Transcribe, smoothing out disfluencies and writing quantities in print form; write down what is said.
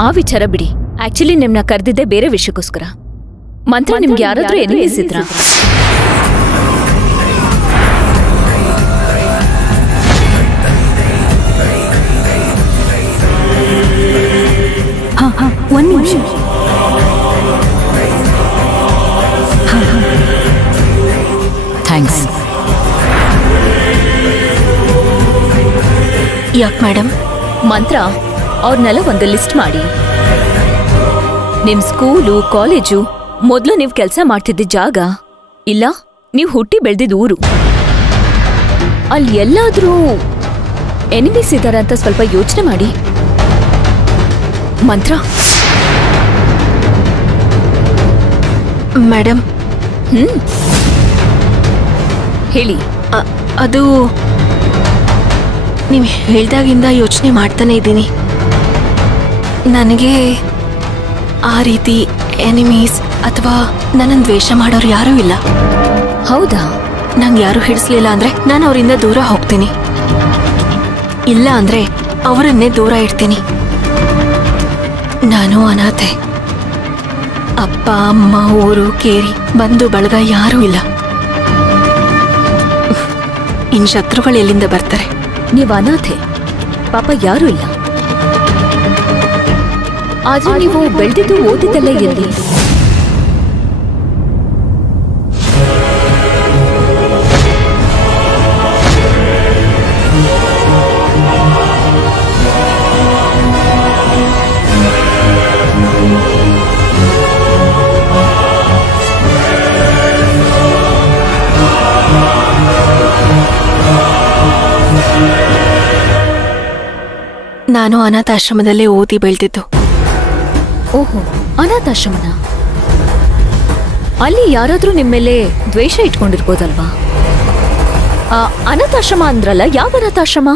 ಆ ವಿಚಾರ ಬಿಡಿ. ಆಕ್ಚುಲಿ ನಿಮ್ನ ಕರೆದಿದ್ದೆ ಬೇರೆ ವಿಷಯಕ್ಕೋಸ್ಕರ. ಮಂತ್ರ ನಿಮ್ಗೆ ಯಾರಾದ್ರೂ ಎನಿಮೀಸ್ ಇದ್ರಾ? ಒಂದು ನಿಮಿಷ. ಥ್ಯಾಂಕ್ಸ್. ಯಾಕೆ ಮೇಡಮ್? ಮಂತ್ರ, ಅವ್ರನ್ನೆಲ್ಲ ಒಂದು ಲಿಸ್ಟ್ ಮಾಡಿ. ನಿಮ್ ಸ್ಕೂಲು, ಕಾಲೇಜು, ಮೊದಲು ನೀವು ಕೆಲಸ ಮಾಡ್ತಿದ್ದ ಜಾಗ, ಇಲ್ಲ ನೀವು ಹುಟ್ಟಿ ಬೆಳೆದಿದ್ದ ಊರು, ಅಲ್ಲಿ ಎಲ್ಲಾದ್ರೂ ಎನಿಮೀಸ್ ಇದ್ದಾರೆ ಅಂತ ಸ್ವಲ್ಪ ಯೋಚನೆ ಮಾಡಿ. ಮಂತ್ರ ಮೇಡಮ್. ಹೇಳಿ. ಅದು ನೀವು ಹೇಳ್ದಾಗಿಂದ ಯೋಚನೆ ಮಾಡ್ತಾನೆ ಇದ್ದೀನಿ. ನನಗೆ ಆ ರೀತಿ ಎನಿಮೀಸ್ ಅಥವಾ ನನ್ನನ್ನು ದ್ವೇಷ ಮಾಡೋರು ಯಾರೂ ಇಲ್ಲ. ಹೌದಾ? ನಂಗೆ ಯಾರು ಹಿಡಿಸ್ಲಿಲ್ಲ ಅಂದ್ರೆ ನಾನು ಅವರಿಂದ ದೂರ ಹೋಗ್ತೀನಿ, ಇಲ್ಲ ಅಂದ್ರೆ ಅವರನ್ನೇ ದೂರ ಇಡ್ತೀನಿ. ನಾನು ಅನಾಥೆ. ಅಪ್ಪ ಅಮ್ಮ, ಊರು, ಕೇರಿ, ಬಂಧು ಬಳಗ ಯಾರೂ ಇಲ್ಲ. ಇನ್ ಶತ್ರುಗಳು ಎಲ್ಲಿಂದ ಬರ್ತಾರೆ? ನೀವು ಅನಾಥೆ, ಪಾಪ ಯಾರೂ ಇಲ್ಲ. ಆದ್ರೆ ನೀವು ಬೆಳೆದಿದ್ದು ಓದಿದ್ದೆಲ್ಲ ಎಲ್ಲಿ? ನಾನು ಅನಾಥಾಶ್ರಮದಲ್ಲೇ ಓದಿ ಬೆಳೆದಿದ್ದು. ಓಹೋ, ಅನಾಥಾಶ್ರಮನ? ಅಲ್ಲಿ ಯಾರಾದ್ರೂ ನಿಮ್ಮೇಲೆ ದ್ವೇಷ ಇಟ್ಕೊಂಡಿರ್ಬೋದಲ್ವಾ? ಅನಾಥಾಶ್ರಮ ಅಂದ್ರಲ್ಲ, ಯಾವ ಅನಾಥಾಶ್ರಮ?